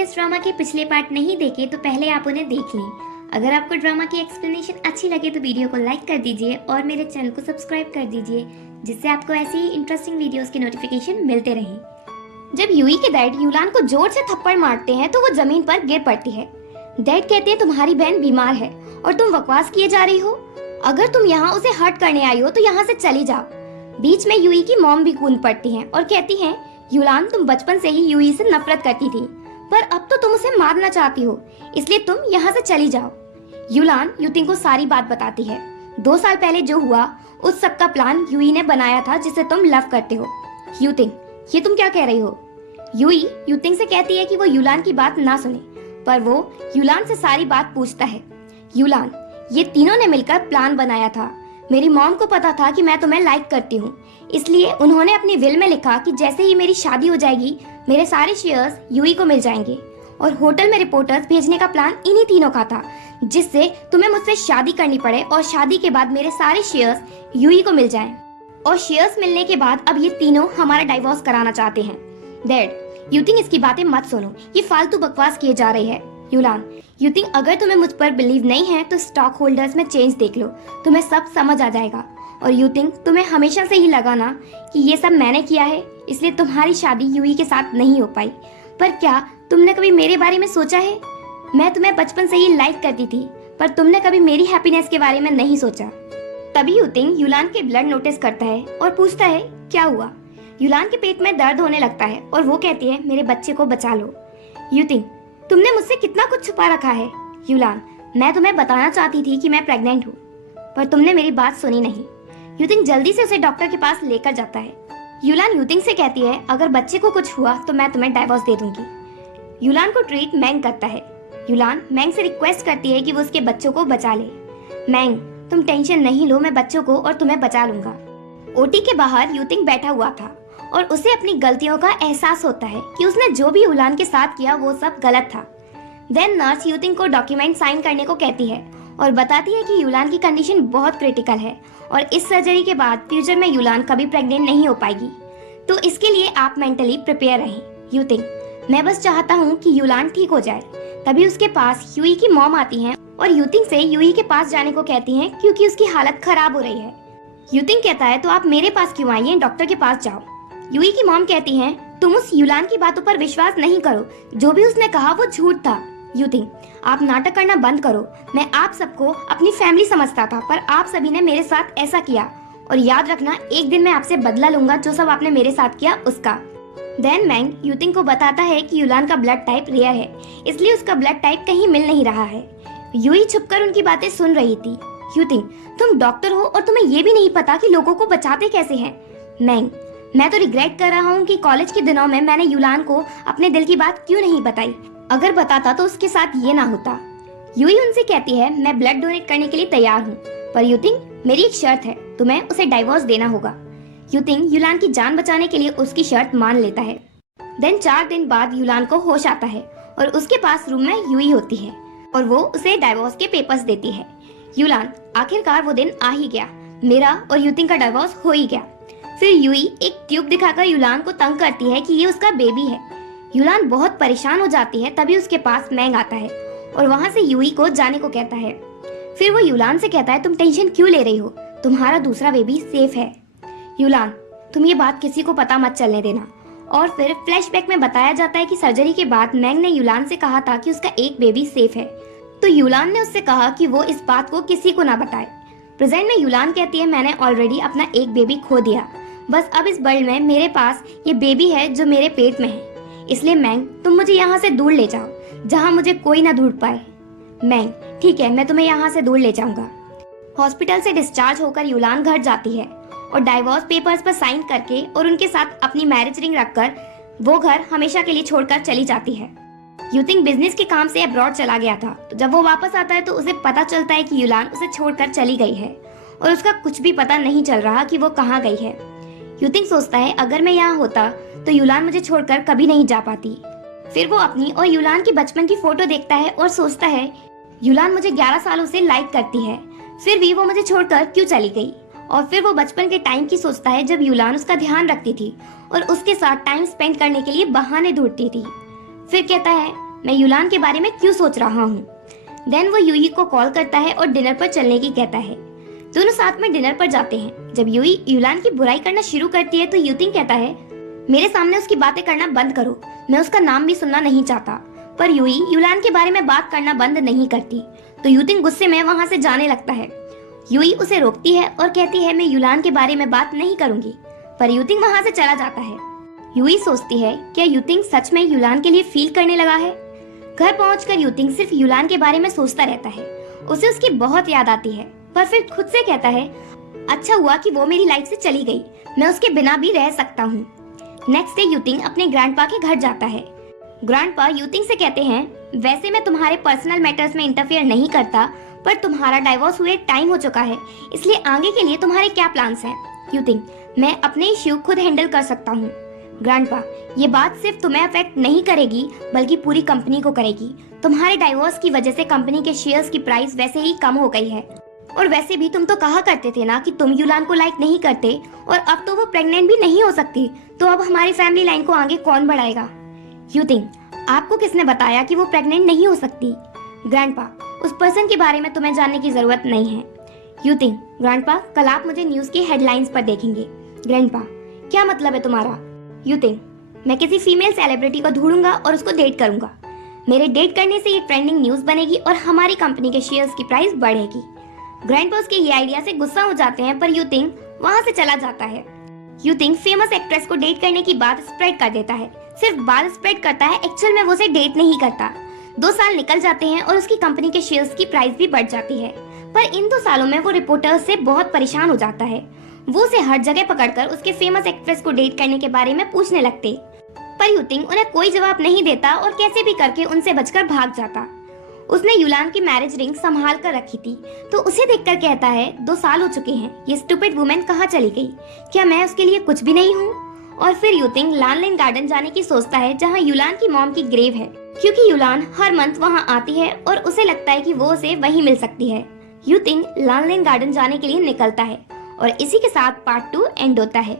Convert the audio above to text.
आपने इस ड्रामा के पिछले पार्ट नहीं देखे तो पहले आप उन्हें देख लें। अगर आपको ड्रामा की एक्सप्लेनेशन अच्छी लगे तो वीडियो को लाइक कर दीजिए और मेरे चैनल को सब्सक्राइब कर दीजिए, जिससे आपको ऐसी ही इंटरेस्टिंग वीडियोस के नोटिफिकेशन मिलते रहें। जब यूई के डैड युलान को जोर से थप्पड़ मारते हैं तो वो जमीन पर गिर पड़ती है। डैड कहते हैं तुम्हारी बहन बीमार है और तुम बकवास किए जा रही हो। अगर तुम यहाँ उसे हर्ट करने आई हो तो यहाँ से चली जाओ। बीच में यूई की मॉम भी कूद पड़ती हैं और कहती हैं युलान तुम बचपन से ही यूई से नफरत करती थी, पर अब तो तुम उसे मारना चाहती हो, इसलिए तुम यहाँ से चली जाओ। युलान युतिंग को सारी बात बताती है। 2 साल पहले जो हुआ उस सब का प्लान यूई ने बनाया था, जिसे तुम लव करते हो। युतिंग ये तुम क्या कह रही हो? यूई युतिंग से कहती है कि वो युलान की बात ना सुने, पर वो युलान से सारी बात पूछता है। युलान ये तीनों ने मिलकर प्लान बनाया था। मेरी मॉम को पता था कि मैं तुम्हें लाइक करती हूँ, इसलिए उन्होंने अपनी विल में लिखा कि जैसे ही मेरी शादी हो जाएगी मेरे सारे शेयर्स यूई को मिल जाएंगे, और होटल में रिपोर्टर्स भेजने का प्लान इन्हीं तीनों का था, जिससे तुम्हें मुझसे शादी करनी पड़े और शादी के बाद मेरे सारे शेयर्स यूई को मिल जाएं। और शेयर्स मिलने के बाद अब ये तीनों हमारा डाइवोर्स कराना चाहते हैं। डैड युतिंग इसकी बातें मत सुनो, ये फालतू बकवास किए जा रही है। युतिंग अगर तुम्हें मुझ पर बिलीव नहीं है तो स्टॉक होल्डर्स में चेंज देख लो, तुम्हें सब समझ आ जाएगा। और युतिंग तुम्हें हमेशा से ही लगा ना कि ये सब मैंने किया है, इसलिए तुम्हारी शादी यूई के साथ नहीं हो पाई। पर क्या तुमने कभी मेरे बारे में सोचा है? मैं तुम्हें बचपन से ही लाइक करती थी, पर तुमने कभी मेरी हैप्पीनेस के बारे में नहीं सोचा। तभी युतिंग युलान के ब्लड नोटिस करता है और पूछता है क्या हुआ। युलान के पेट में दर्द होने लगता है और वो कहती है मेरे बच्चे को बचा लो। युतिंग तुमने मुझसे कितना कुछ छुपा रखा है। युलान मैं तुम्हें बताना चाहती थी कि मैं प्रेग्नेंट हूँ, पर तुमने मेरी बात सुनी नहीं। युतिंग जल्दी से उसे डॉक्टर के पास लेकर जाता है। युलान युतिंग से कहती है अगर बच्चे को कुछ हुआ तो मैं तुम्हें डाइवोर्स दे दूंगी। युलान को ट्रीट मैंग करता है। युलान मैंग से रिक्वेस्ट करती है कि वो उसके बच्चों को बचा ले। मैंग तुम टेंशन नहीं लो, मैं बच्चों को और तुम्हें बचा लूंगा। ओटी के बाहर युतिंग बैठा हुआ था और उसे अपनी गलतियों का एहसास होता है कि उसने जो भी युलान के साथ किया वो सब गलत था। देन नर्स युतिंग को डॉक्यूमेंट साइन करने को कहती है और बताती है कि युलान की कंडीशन बहुत क्रिटिकल है और इस सर्जरी के बाद फ्यूचर में युलान कभी प्रेग्नेंट नहीं हो पाएगी, तो इसके लिए आप मेंटली प्रिपेयर रहें। युतिंग मैं बस चाहता हूँ कि युलान ठीक हो जाए। तभी उसके पास यूई की मॉम आती हैं और युतिंग से यूई के पास जाने को कहती हैं क्योंकि उसकी हालत खराब हो रही है। युतिंग कहता है तो आप मेरे पास क्यों आई हैं, डॉक्टर के पास जाओ। यूई की मॉम कहती हैं तुम उस युलान की बातों पर विश्वास नहीं करो, जो भी उसने कहा वो झूठ था। युतिंग आप नाटक करना बंद करो, मैं आप सबको अपनी फैमिली समझता था, पर आप सभी ने मेरे साथ ऐसा किया, और याद रखना एक दिन मैं आपसे बदला लूंगा जो सब आपने मेरे साथ किया उसका। देन मैंग युतिंग को बताता है कि युलान का ब्लड टाइप रेयर है, इसलिए उसका ब्लड टाइप कहीं मिल नहीं रहा है। यूई छुपकर उनकी बातें सुन रही थी। युतिंग तुम डॉक्टर हो और तुम्हें ये भी नहीं पता कि लोगों को बचाते कैसे हैं। मैंग मैं तो रिग्रेट कर रहा हूँ कि कॉलेज के दिनों में मैंने युलान को अपने दिल की बात क्यों नहीं बताई, अगर बताता तो उसके साथ ये ना होता। यूई उनसे कहती है मैं ब्लड डोनेट करने के लिए तैयार हूँ, पर युतिंग मेरी एक शर्त है, तुम्हें उसे डाइवोर्स देना होगा। युतिंग युलान की जान बचाने के लिए उसकी शर्त मान लेता है। देन 4 दिन बाद युलान को होश आता है और उसके पास रूम में यूई होती है और वो उसे डाइवोर्स के पेपर्स देती है। युलान आखिरकार वो दिन आ ही गया, मेरा और युतिंग का डाइवोर्स हो ही गया। फिर यूई एक ट्यूब दिखाकर युलान को तंग करती है कि ये उसका बेबी है। युलान बहुत परेशान हो जाती है। तभी उसके पास मैंग आता है और वहाँ से यूई को जाने को कहता है। फिर वो युलान से कहता है तुम टेंशन क्यों ले रही हो, तुम्हारा दूसरा बेबी सेफ है। युलान तुम ये बात किसी को पता मत चलने देना। और फिर फ्लैशबैक में बताया जाता है कि सर्जरी के बाद मैंग ने युलान से कहा था कि उसका एक बेबी सेफ है, तो युलान ने उससे कहा कि वो इस बात को किसी को ना बताए। प्रेजेंट में युलान कहती है मैंने ऑलरेडी अपना एक बेबी खो दिया, बस अब इस वर्ल्ड में मेरे पास ये बेबी है जो मेरे पेट में है, इसलिए मैंग तुम मुझे यहाँ से दूर ले जाओ जहाँ मुझे कोई ना ढूंढ पाए। मैंग ठीक है, मैं तुम्हें यहाँ से दूर ले जाऊंगा। हॉस्पिटल से डिस्चार्ज होकर युलान घर जाती है और डाइवोर्स पेपर्स पर साइन करके और उनके साथ अपनी मैरिज रिंग रखकर वो घर हमेशा के लिए छोड़कर चली जाती है। युतिंग बिजनेस के काम से अब्रॉड चला गया था, तो जब वो वापस आता है तो उसे पता चलता है कि युलान उसे छोड़कर चली गई है और उसका कुछ भी पता नहीं चल रहा कि वो कहाँ गई है। युतिंग सोचता है अगर मैं यहाँ होता तो युलान मुझे छोड़कर कभी नहीं जा पाती। फिर वो अपनी और युलान की बचपन की फोटो देखता है और सोचता है युलान मुझे 11 सालों से लाइक करती है, फिर भी वो मुझे छोड़कर क्यों चली गई। और फिर वो बचपन के टाइम की सोचता है जब युलान उसका ध्यान रखती थी और उसके साथ टाइम स्पेंड करने के लिए बहाने ढूंढती थी। फिर कहता है मैं युलान के बारे में क्यों सोच रहा हूँ। देन वो यूई को कॉल करता है और डिनर पर चलने की कहता है। दोनों साथ में डिनर पर जाते हैं। जब यूई युलान की बुराई करना शुरू करती है तो यूतिंग कहता है, मेरे सामने उसकी बातें करना बंद करो, मैं उसका नाम भी सुनना नहीं चाहता। पर यूई युलान के बारे में बात करना बंद नहीं करती, तो यूतिंग गुस्से में वहाँ से जाने लगता है। यूई उसे रोकती है और कहती है, मैं युलान के बारे में बात नहीं करूंगी, पर यूतिंग वहाँ से चला जाता है। यूई सोचती है, क्या यूतिंग सच में युलान के लिए फील करने लगा है। घर पहुंचकर यूतिंग सिर्फ युलान के बारे में सोचता रहता है। उसे उसकी बहुत याद आती है, पर फिर खुद से कहता है, अच्छा हुआ कि वो मेरी लाइफ से चली गई, मैं उसके बिना भी रह सकता हूँ। नेक्स्ट डे यूतिंग अपने ग्रैंडपा के घर जाता है। ग्रैंडपा यूतिंग से कहते हैं, वैसे मैं तुम्हारे पर्सनल मैटर्स में इंटरफेयर नहीं करता, पर तुम्हारा डाइवोर्स हुए टाइम हो चुका है, इसलिए आगे के लिए तुम्हारे क्या प्लान्स हैं। यूतिंग, मैं अपने इश्यू खुद हैंडल कर सकता हूँ। ग्रैंडपा, ये बात सिर्फ तुम्हें अफेक्ट नहीं करेगी बल्कि पूरी कंपनी को करेगी। तुम्हारे डाइवोर्स की वजह से कंपनी के शेयर्स की प्राइस वैसे ही कम हो गई है, और वैसे भी तुम तो कहा करते थे ना कि तुम युलान को लाइक नहीं करते, और अब तो वो प्रेग्नेंट भी नहीं हो सकती, तो अब हमारी फैमिली लाइन को आगे कौन बढ़ाएगा। यूतिंग, आपको किसने बताया कि वो प्रेग्नेंट नहीं हो सकती। ग्रैंडपा, उस पर्सन के बारे में तुम्हें जानने की जरूरत नहीं है। यूतिंग, ग्रैंडपा, कल आप मुझे न्यूज की हेडलाइंस पर देखेंगे। ग्रैंडपा, क्या मतलब है तुम्हारा। यूतिंग, मैं किसी फीमेल सेलिब्रिटी को ढूंढूंगा और उसको डेट करूंगा। मेरे डेट करने से ये ट्रेंडिंग न्यूज बनेगी और हमारी कंपनी के शेयर्स की प्राइस बढ़ेगी। ग्रैंडपा उसके ये आइडिया से गुस्सा हो जाते हैं, पर यूतिंग वहाँ से चला जाता है। यूतिंग फेमस एक्ट्रेस को डेट करने की बात स्प्रेड कर देता है। सिर्फ बात स्प्रेड करता है, एक्चुअल में वो उसे डेट नहीं करता। 2 साल निकल जाते हैं और उसकी कंपनी के शेयर्स की प्राइस भी बढ़ जाती है, पर इन 2 सालों में वो रिपोर्टर्स से बहुत परेशान हो जाता है। वो उसे हर जगह पकड़कर उसके फेमस एक्ट्रेस को डेट करने के बारे में पूछने लगते, पर यूतिंग उन्हें कोई जवाब नहीं देता और कैसे भी करके उनसे बचकर भाग जाता। उसने युलान की मैरिज रिंग संभाल कर रखी थी, तो उसे देखकर कहता है, 2 साल हो चुके हैं, ये स्टूपिड वुमेन कहाँ चली गई, क्या मैं उसके लिए कुछ भी नहीं हूँ। और फिर यूतिंग लानलिन गार्डन जाने की सोचता है, जहाँ युलान की मॉम की ग्रेव है, क्योंकि युलान हर मंथ वहाँ आती है और उसे लगता है कि वो उसे वहीं मिल सकती है। यूतिंग लानलिन गार्डन जाने के लिए निकलता है और इसी के साथ पार्ट 2 एंड होता है।